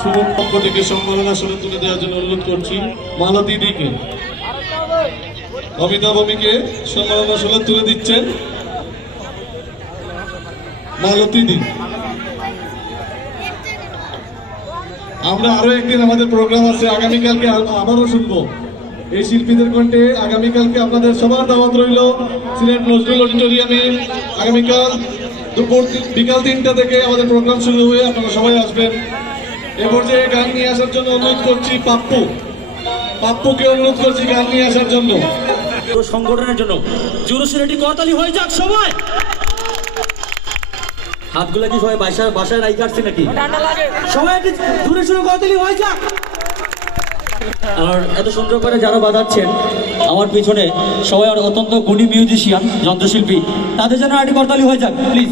শুভম পক্ষ থেকে সম্মাননা স্বরূপ তুলে দেওয়ার জন্য অনুরোধ করছি মালতী দিকে। অমিতাভ ভূমিকে সম্মাননা স্বরূপ তুলে দিচ্ছেন মালতী দি। আমরা আরো একদিন আমাদের প্রোগ্রাম আছে আগামীকালকে, আবারও শুনবো এই শিল্পীদের কণ্ঠে। আগামীকালকে আপনাদের সবার দাওয়াত রইল সিলেট নজরুল অডিটোরিয়ামে। আগামীকাল বিকাল 3টা থেকে আমাদের প্রোগ্রাম শুরু হয়ে আপনারা সবাই আসবেন। এ পর্যায়ে গান নিয়ে আসার জন্য অনুরোধ করছি পাপ্পুকে অনুরোধ করছি গান নিয়ে আসার জন্য। সংগঠনের জন্য জোরসোরেটি করতালি হয়ে যাক সবাই। হাতগুলা কি সবাই বাসায় রাই কাটছে নাকি? সবাই একটু জোরে সোরে করতালি হয়ে যাক। আর এত সুন্দর করে যারা বাজাচ্ছেন আমার পিছনে সবাই অত্যন্ত গুণী মিউজিশিয়ান, যন্ত্রশিল্পী, তাদের জন্য একটি করতালি হয়ে যাক প্লিজ।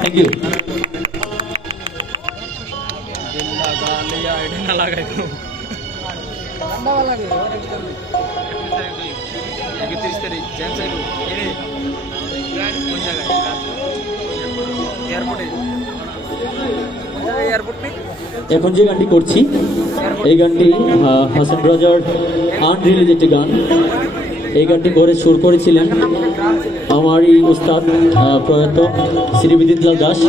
Thank you. এখন যে গানটি করছি এই গানটি হাসান রাজার আনরিলিজ একটি গান। এই গানটি করে সুর করেছিলেন আমারই উস্তাদ প্রয়াত শ্রী বিদিতলাল দাস।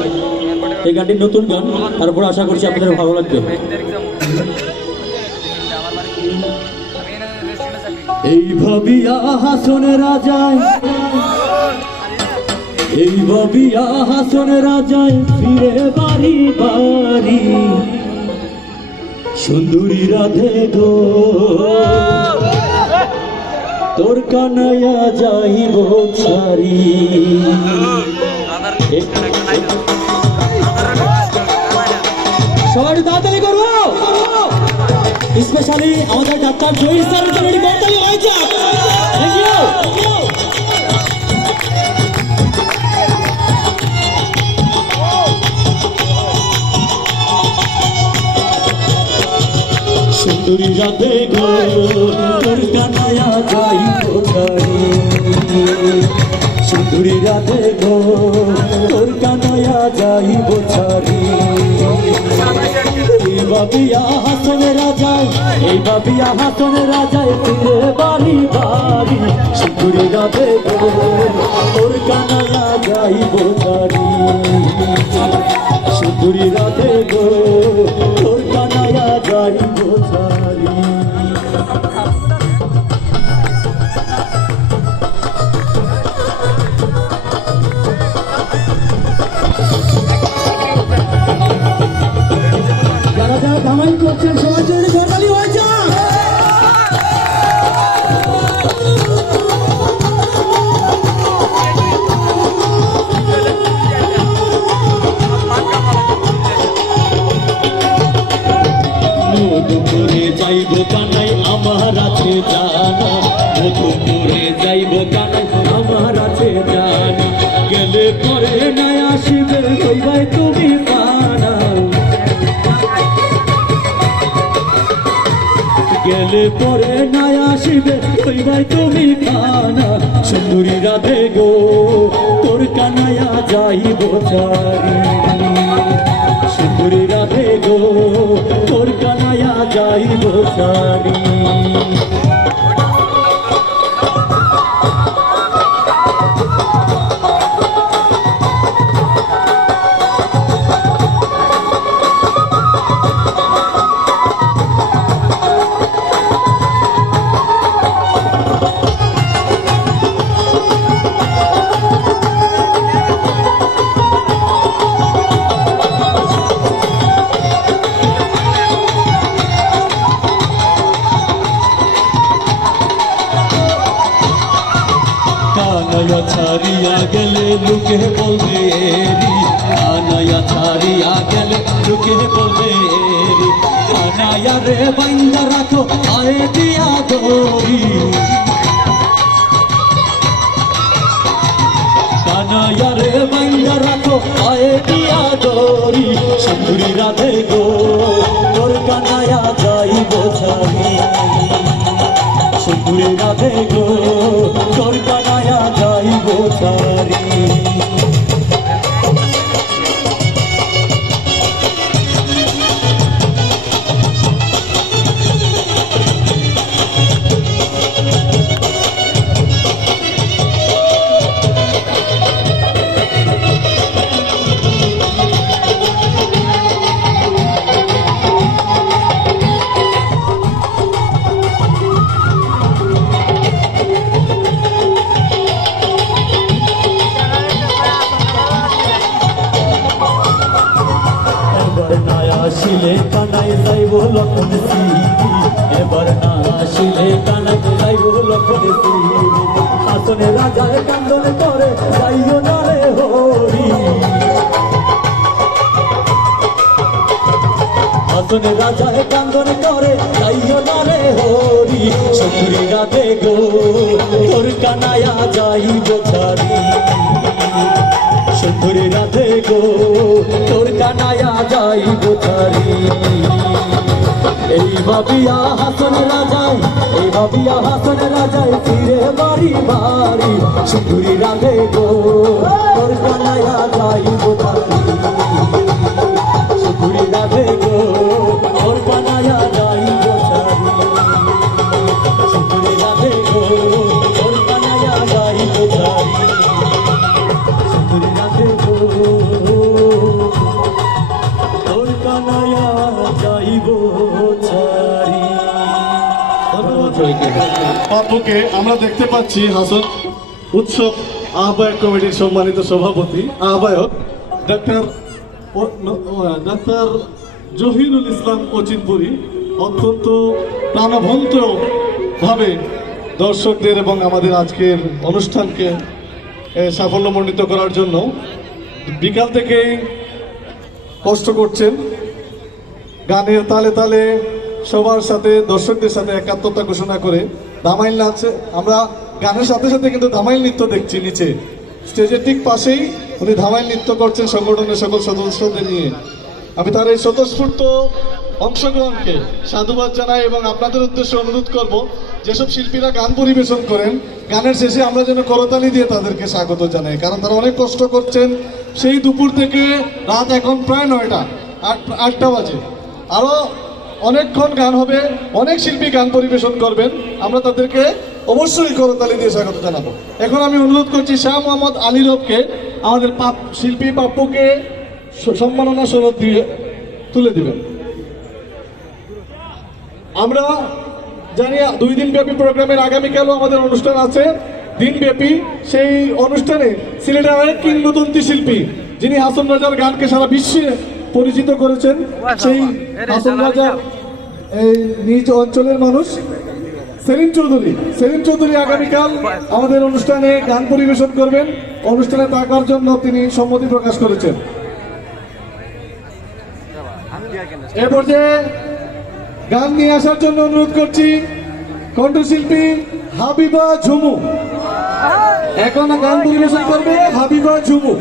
এই গানটির নতুন গান, তারপর আশা করছি আপনাদের ভালো লাগবে। এই ভাবিয়া হাসন রাজায়, এই ভাবিয়া হাসন রাজায় ফিরে বাড়ি বাড়ি, সুন্দরী রাধে গো তোর কানায়া যাইব ছাড়ি। সবাই তাড়াতাড়ি করবো, স্পেশালি আমাদের ডাক্তার জহির স্যারের জন্য করতালি হয়ে যাক। Thank you. সুন্দরী রাধে গো তোর কানায়া যাইব ছাড়ি, সুন্দরী রাধে গো তোর কানায়া যাইব ছাড়ি। এই বাবিয়া হাসন রাজায়, এই বাবিয়া হাসন রাজায় ফিরে বাড়ি বাড়ি, সুন্দরী রাধে গো তোর কানায়া যাইব ছাড়ি, সুন্দরী রাধে গো তোর কানায়া যাইব ছাড়ি। যারা যারা ধামাই করছেন সবাই জন্য করতালি হয়ে যাক। মধুপুরে যাইব কানাই আমার আছে জানা, মধুপুরে যাইব কানাই আমার আছে জানা, গেলে পরে নাই আসিবে কইবাই তুমি পানা, গেলে পরে নাই আসিবে কইবাই তুমি পানা, সুন্দরী রাধে গো তোর কানায়া যাইব ছাড়ি, সুন্দরী রাধে গো তোর কানায়া যাইব ছাড়ি। কানায়া ছাড়িয়া গেলে লোকে বলবে এরি, কানায়া ছাড়িয়া গেলে লোকে বলবে এরি, কানায়া রে বাইন্দা রাখো আয়ে দিয়া দড়ি, কানায়া রে বাইন্দা রাখো আয়ে দিয়া দড়ি, সুন্দরী রাধে গো তোর কানায়া যাইব ছাড়ি, সুন্দরী রাধে গো তোর কানায়া যাইব ছাড়ি। আসিলে কানাই যাইব লক্ষণ সিঁড়ি, এবার না আসিলে কানাই যাইব লক্ষণ সিঁড়ি। হাসনে রাজায় কান্দন করে যাইও না রে হরি, হাসনে রাজায় কান্দন করে যাইও না রে হরি। সখী রাধে গো তোর কানায়া যাইব ছাড়ি, সুন্দরী রাধে গো তোর কানায়া যাইব ছাড়ি। এই ভাবিয়া হাসন রাজায়, এই ভাবিয়া হাসন রাজায় ফিরে বাড়ি বাড়ি। সুন্দরী রাধে গো তোর কানায়া যাইব ছাড়ি, সুন্দরী রাধে গো তোর কানায়া যাইব ছাড়ি, সুন্দরী রাধে গো তোর কানায়া যাইব ছাড়ি, সুন্দরী রাধে গো তোর কানায়া যাইব ছাড়ি। পাপ্পুকে আমরা দেখতে পাচ্ছি হাসন উৎসব আহ্বায়ক কমিটির সম্মানিত সভাপতি আহ্বায়ক ডাক্তার জহিরুল ইসলাম অচিনপুরি অত্যন্ত প্রাণবন্ত ভাবে দর্শকদের এবং আমাদের আজকের অনুষ্ঠানকে সাফল্যমণ্ডিত করার জন্য বিকাল থেকেই কষ্ট করছেন। গানের তালে তালে সবার সাথে দর্শকদের সাথে একাত্মতা ঘোষণা করে ধামাইল নাচে, আমরা গানের সাথে সাথে কিন্তু ধামাইল নৃত্য দেখছি নিচে স্টেজের ঠিক পাশেই উনি ধামাইল নৃত্য করছেন সংগঠনের সকল সদস্যদের নিয়ে। আমি তার এই স্বতঃস্ফূর্ত অংশগ্রহণকে সাধুবাদ জানাই এবং আপনাদের উদ্দেশ্যে অনুরোধ করব যেসব শিল্পীরা গান পরিবেশন করেন গানের শেষে আমরা যেন করতালি দিয়ে তাদেরকে স্বাগত জানাই, কারণ তারা অনেক কষ্ট করছেন। সেই দুপুর থেকে রাত এখন প্রায় 9টা 8টা বাজে, আরও অনেকক্ষণ গান হবে, অনেক শিল্পী গান পরিবেশন করবেন, আমরা তাদেরকে অবশ্যই করতালি দিয়ে স্বাগত জানাবো। এখন আমি অনুরোধ করছি শাহ মোহাম্মদ আলী রবকে আমাদের শিল্পী পাপ্পুকে সম্মাননা সনদ দিয়ে তুলে দিবেন। আমরা জানি 2 দিন ব্যাপী প্রোগ্রামের আগামীকালও আমাদের অনুষ্ঠান আছে দিনব্যাপী। সেই অনুষ্ঠানে সিলেটের আরেক কিংবদন্তি শিল্পী যিনি হাসন রাজার গানকে সারা বিশ্বে পরিচিত করেছেন, সেই হাসন রাজা এই নিজ অঞ্চলের মানুষ সেলিম চৌধুরী আগামীকাল আমাদের অনুষ্ঠানে গান পরিবেশন করবেন। অনুষ্ঠানে থাকার জন্য তিনি সম্মতি প্রকাশ করেছেন। এ পর্যায়ে গান নিয়ে আসার জন্য অনুরোধ করছি কণ্ঠশিল্পী হাবিবা ঝুমু। এখন গান পরিবেশন করবে হাবিবা ঝুমু।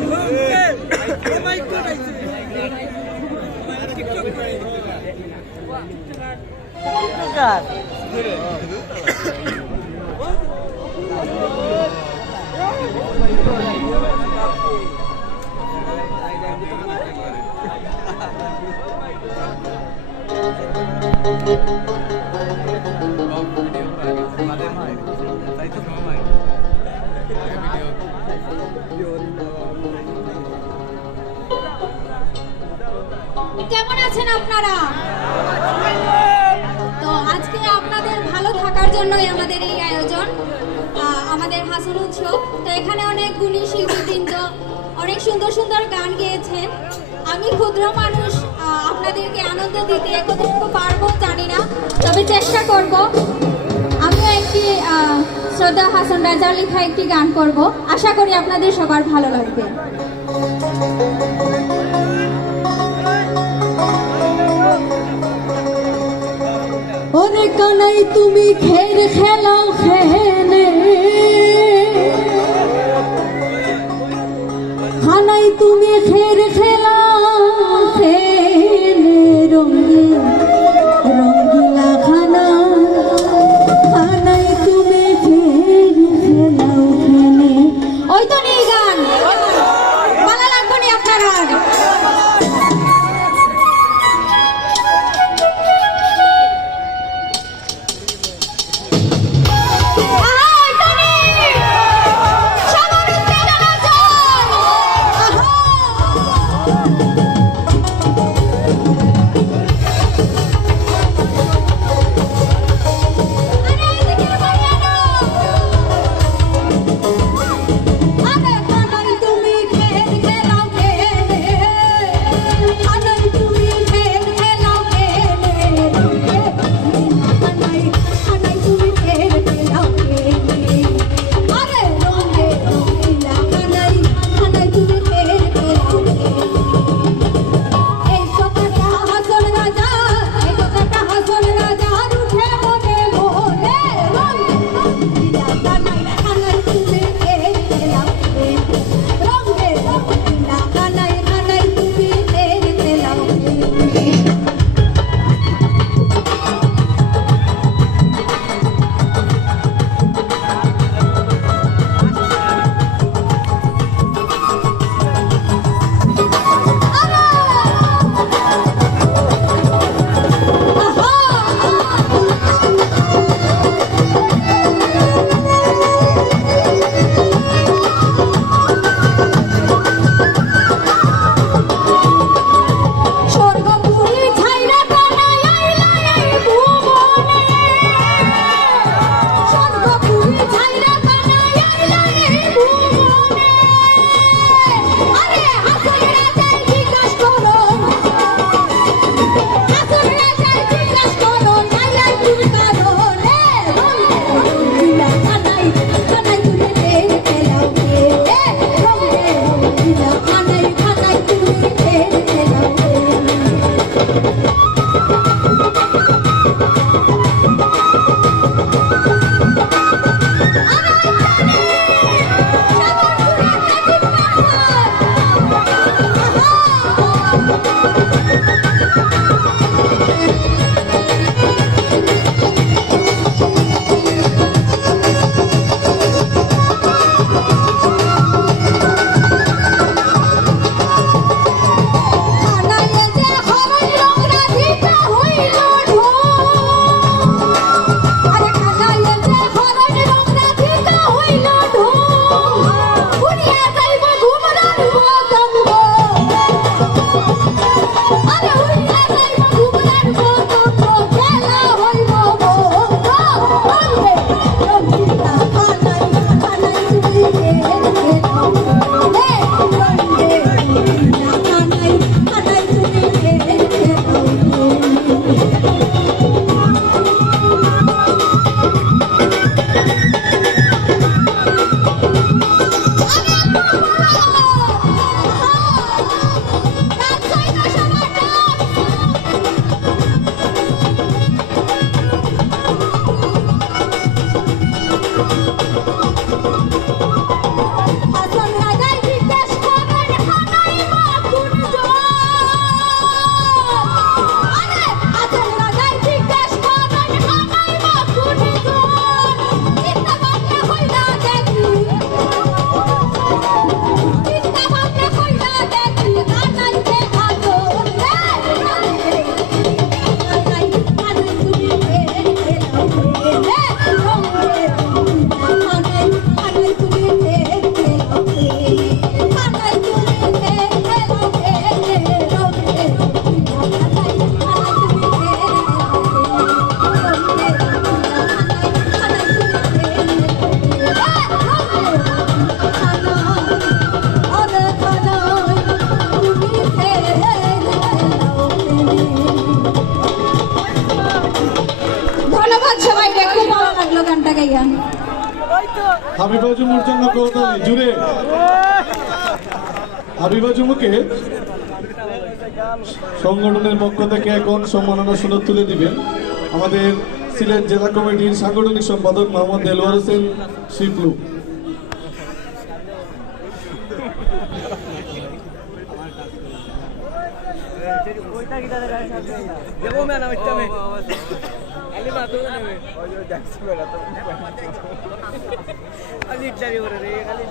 কেমন আছেন আপনারা? তো আজকে আপনাদের ভালো থাকার জন্যই আমাদের এই আয়োজন, আমাদের হাসন উৎসব। তো এখানে অনেক গুণী শিল্পীবৃন্দ অনেক সুন্দর সুন্দর গান গেয়েছেন। আমি ক্ষুদ্র মানুষ, আপনাদেরকে আনন্দ দিতে কতটুকু পারবো জানি না, তবে চেষ্টা করব। আমিও একটি শ্রদ্ধা হাসন রাজার লেখা একটি গান করব, আশা করি আপনাদের সবার ভালো লাগবে। ওরে কানাই তুমি খের খেলাও খেলে, খানাই তুমি খের খেলাও খেলে, রঙ্গিলা খানা খানাই তুমি খের খেলাও খেলে। ওই তো নেই গান, ভালো লাগবে না আপনার আর। হাবিবা জুমুর জন্য করতালি জুড়ে। হাবিবা জুমুকে সংগঠনের পক্ষ থেকে এখন সম্মাননা সনদ তুলে দিবেন আমাদের সিলেট জেলা কমিটির সাংগঠনিক সম্পাদক মোহাম্মদ দেলোয়ার হোসেন শিবলু। খালি